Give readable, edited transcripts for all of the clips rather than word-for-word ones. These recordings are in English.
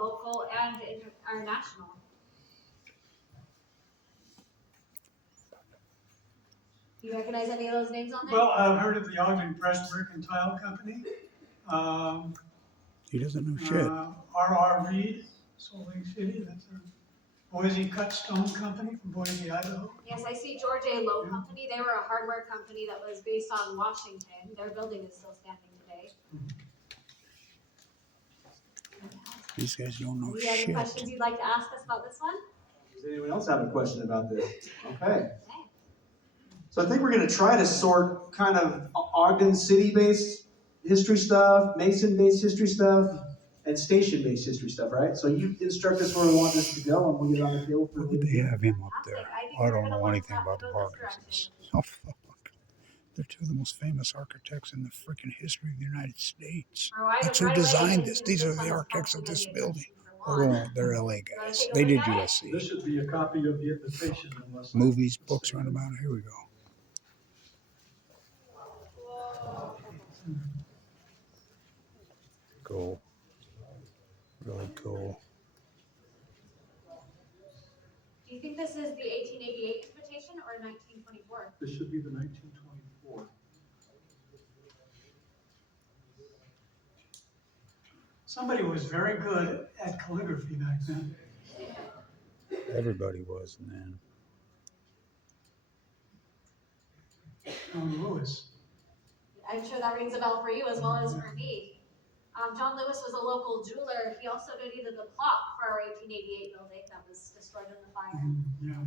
local and our national. Do you recognize any of those names on there? Well, I've heard of the Ogden Press Brick and Tile Company. He doesn't know shit. R.R. Reed, Salt Lake City. That's a Boise Cut Stone Company from Boise, Idaho. Yes, I see George A. Lowe Company. They were a hardware company that was based on Washington. Their building is still standing today. These guys don't know Do you have any shit. questions you'd like to ask us about this one? Does anyone else have a question about this? Okay. So I think we're going to try to sort kind of Ogden City-based history stuff, Mason-based history stuff, and station-based history stuff, right? So you instruct us where we want this to go, and we'll get it on the field for Why would they have him up there? I don't know anything about the Parkinsons. Oh, fuck. They're two of the most famous architects in the freaking history of the United States. That's who designed this. These are the architects of this building. Oh, they're LA guys. They did USC. This should be a copy of the invitation. Movies, books, runabout. Here we go. Cool. Really cool. Do you think this is the 1888 invitation or 1924? This should be the 1924. Somebody was very good at calligraphy back then. Everybody was, man. John Lewis. I'm sure that rings a bell for you as well as for me. John Lewis was a local jeweler. He also donated the clock for our 1888 building that was destroyed in the fire. Yeah.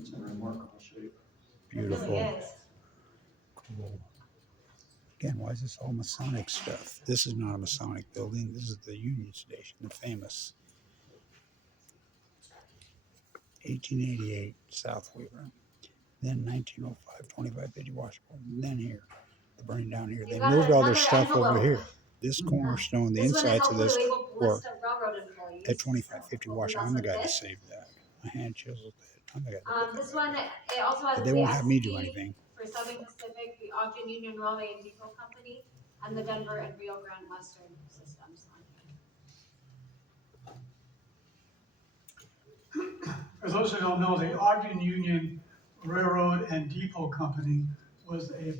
It's a remarkable shape. Beautiful. It really is. Cool. Again, why is this all Masonic stuff? This is not a Masonic building. This is the Union Station, the famous 1888 South Weaver. Then 1905, 2550 Washington. Then here. They're burning down here. They moved all their stuff over here. This cornerstone, the insides of this were at 2550 Washington. I'm the guy that saved that. My hand chiseled it. I'm the guy that This one, it also has but they won't have me do anything. For Southern Pacific, the Ogden Union Railway and Depot Company, and the Denver and Rio Grande Western systems on here. For those who don't know, the Ogden Union Railroad and Depot Company was a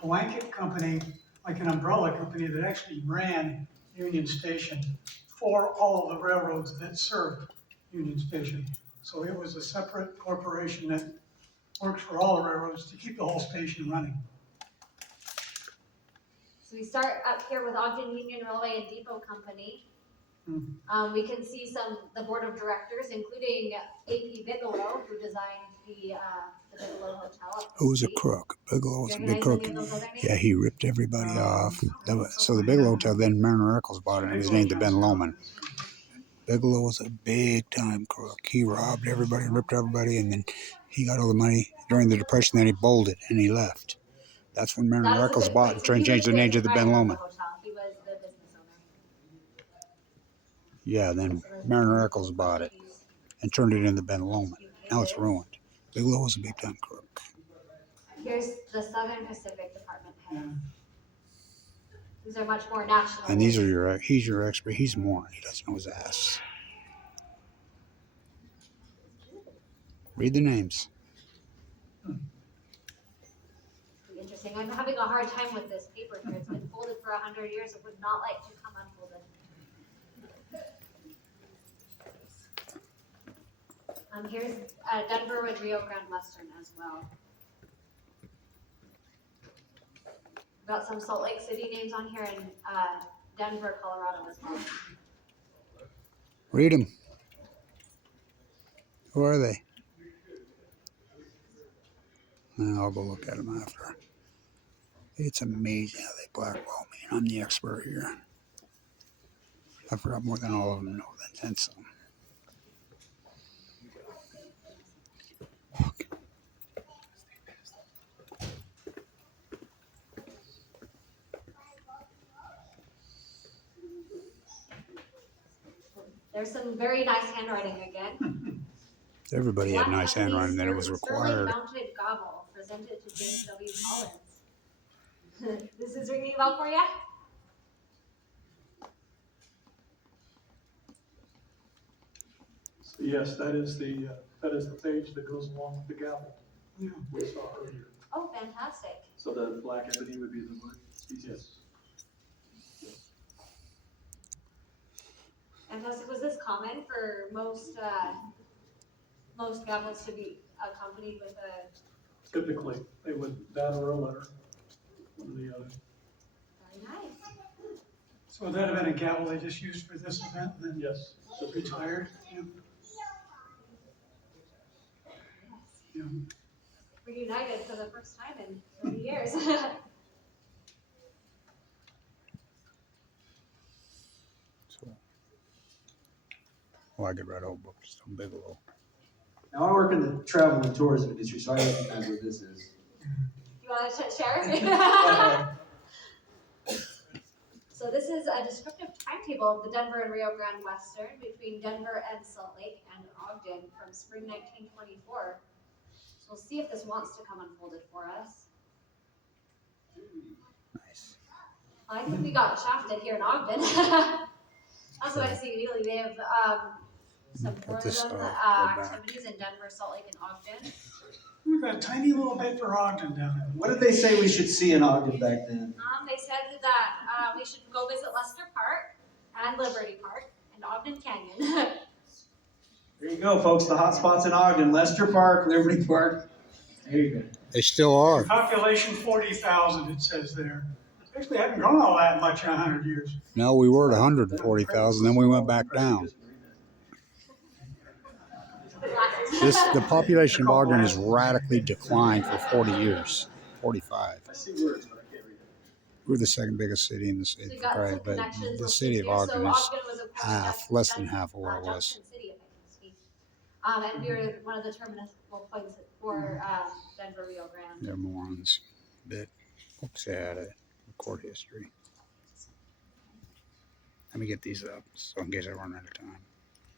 blanket company, like an umbrella company, that actually ran Union Station for all of the railroads that served Union Station. So it was a separate corporation that worked for all the railroads to keep the whole station running. So we start up here with Ogden Union Railway and Depot Company. We can see the board of directors, including A.P. Bigelow, who designed the Bigelow Hotel. Who was a crook? Bigelow was a big crook. Yeah, he ripped everybody off. So the Bigelow Hotel, then Mariner Eccles bought it, and he was named the Ben Lomond. Bigelow was a big-time crook. He robbed everybody and ripped everybody, and then he got all the money during the Depression, then he bolted, and he left. That's when Mariner Eccles bought it, and changed the name to the Ben Lomond. He was the business owner. Yeah, then Mariner Eccles bought it and turned it into Ben Lomond. Now it's ruined. Bigelow was a big-time crook. Here's the Southern Pacific Department head. These are much more national. And these are he's your expert. He's more. He doesn't know his ass. Read the names. Interesting. I'm having a hard time with this paper here. It's been folded for 100 years. It would not like to come unfolded. Here's Denver with Rio Grande Western as well. We've got some Salt Lake City names on here and Denver, Colorado as well. Read them. Who are they? I'll go look at them after. It's amazing how they blackball me, and I'm the expert here. I forgot more than all of them know that, and some. There's some very nice handwriting again. Everybody had nice handwriting, then it was required. Mounted gobble for sent it to James W. Collins. This is ringing a bell for you? Yes, that is the page that goes along with the gavel Yeah. we saw earlier. Oh, fantastic. So the black ebony would be the wood species. Fantastic. Was this common for most gavels to be accompanied with a? Typically, they would, that or a letter, one or the other. Very nice. So would that have been a gavel they just used for this event, and then Yes. retired? Yeah. Yeah. Reunited for the first time in 30 years. So, well, I could write a whole book just on Bigelow. Now I work in the travel and tourism industry, so I recognize what this is. You want to share? So this is a descriptive timetable of the Denver and Rio Grande Western between Denver and Salt Lake and Ogden from spring 1924. So we'll see if this wants to come unfolded for us. Nice. I think we got shafted here in Ogden. That's what I see. Really, they have some Put this tourism go back. activities in Denver, Salt Lake, and Ogden. We've got a tiny little bit for Ogden down there. What did they say we should see in Ogden back then? They said that we should go visit Lester Park and Liberty Park and Ogden Canyon. There you go, folks. The hot spots in Ogden: Lester Park, Liberty Park. There you go. They still are. Population 40,000, it says there. Actually, haven't grown all that much in 100 years. No, we were at 140,000, then we went back down. The population of Ogden has radically declined for 40 years, 45. I see words, but I can't read it. We're the second biggest city in the So city, you got right? some But connections the listed city of here. Ogden So is Ogden was, of course, half, less than half of what it was. Junction City, if I can speak. And we were one of the terminal points for Denver Rio Grande. They're morons. But, oops, I had a record history. Let me get these up, so in case I run out of time.